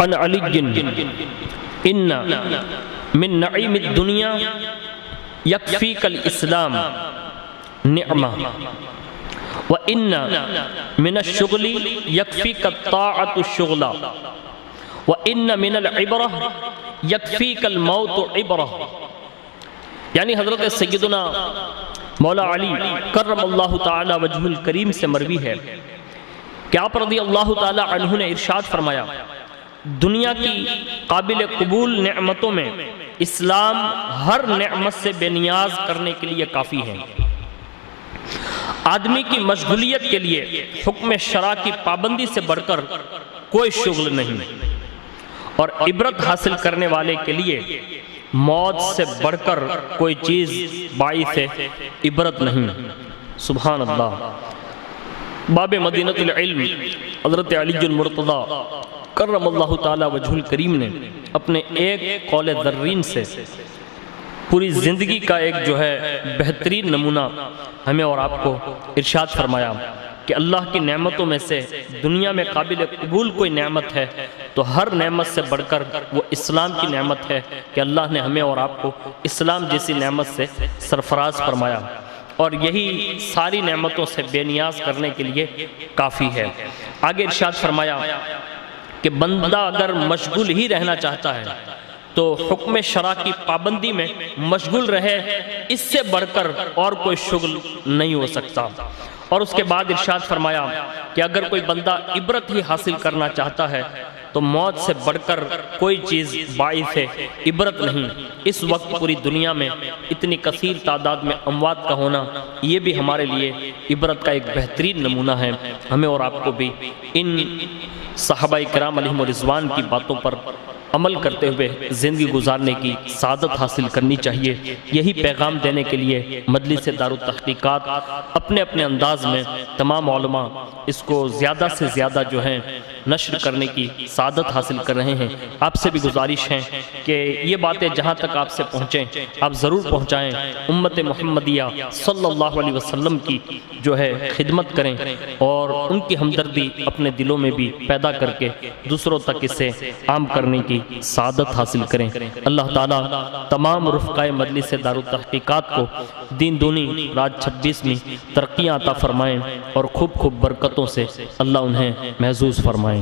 عن علی ان من نعیم الدنیا یکفیک الاسلام نعمہ وَإِنَّ مِنَ الشُّغْلِ يَكْفِيكَ الطَّاعَةُ الشُّغْلَ وَإِنَّ مِنَ الْعِبْرَةِ يَكْفِيكَ الْمَوْتُ عِبْرَةً، یعنی حضرت سیدنا مولا علی کرم اللہ تعالی وجہ الکریم سے مروی ہے کہ آپ رضی اللہ تعالی عنہ نے ارشاد فرمایا، دنیا کی قابل قبول نعمتوں میں اسلام ہر نعمت سے بے نیاز کرنے کے لیے کافی ہے۔ آدمی کی مشغولیت کے لیے حکم شرع کی پابندی سے بڑھ کر کوئی شغل نہیں، اور عبرت حاصل کرنے والے کے لیے موت سے بڑھ کر کوئی چیز باعث عبرت نہیں۔ سبحان اللہ۔ باب مدینۃ العلم حضرت علی المرتضیٰ کرم اللہ تعالی وجہ الکریم نے اپنے ایک قول زرین سے پوری زندگی کا ایک جو ہے بہترین نمونہ ہمیں اور آپ کو ارشاد فرمایا کہ اللہ کی نعمتوں میں سے دنیا میں قابل قبول کوئی نعمت ہے تو ہر نعمت سے بڑھ کر وہ اسلام کی نعمت ہے کہ اللہ نے ہمیں اور آپ کو اسلام جیسی نعمت سے سرفراز فرمایا، اور یہی ساری نعمتوں سے بے نیاز کرنے کے لیے کافی ہے۔ آگے ارشاد فرمایا کہ بندہ اگر مشغول ہی رہنا چاہتا ہے تو حکم شرع کی پابندی میں مشغول رہے، اس سے بڑھ کر اور کوئی شغل نہیں ہو سکتا۔ اور اس کے بعد ارشاد فرمایا کہ اگر کوئی بندہ عبرت ہی حاصل کرنا چاہتا ہے تو موت سے بڑھ کر کوئی چیز باعث عبرت نہیں۔ اس وقت پوری دنیا میں اتنی کثیر تعداد میں اموات کا ہونا یہ بھی ہمارے لیے عبرت کا ایک بہترین نمونہ ہے۔ ہمیں اور آپ کو بھی ان صحابہ کرام علیہم رضوان کی باتوں پر عمل کرتے ہوئے زندگی گزارنے کی سعادت حاصل کرنی چاہیے۔ یہی پیغام دینے کے لیے مجلس دارالتحقیقات اپنے اپنے انداز میں تمام علماء اس کو زیادہ سے زیادہ جو ہیں نشر کرنے کی سعادت حاصل کر رہے ہیں۔ آپ سے بھی گزارش ہے کہ یہ باتیں جہاں تک آپ سے پہنچیں آپ ضرور پہنچائیں، امت محمدیہ صلی اللہ علیہ وسلم کی جو ہے خدمت کریں اور ان کی ہمدردی اپنے دلوں میں بھی پیدا کر کے دوسروں تک اسے عام کرنے کی سعادت حاصل کریں۔ اللہ تعالیٰ تمام رفقائے مجلس دارالتحقیقات کو دین دونی رات 26 میں ترقیاں عطا فرمائیں اور خوب خوب برکتوں سے اللہ انہیں محظوظ فرمائیں۔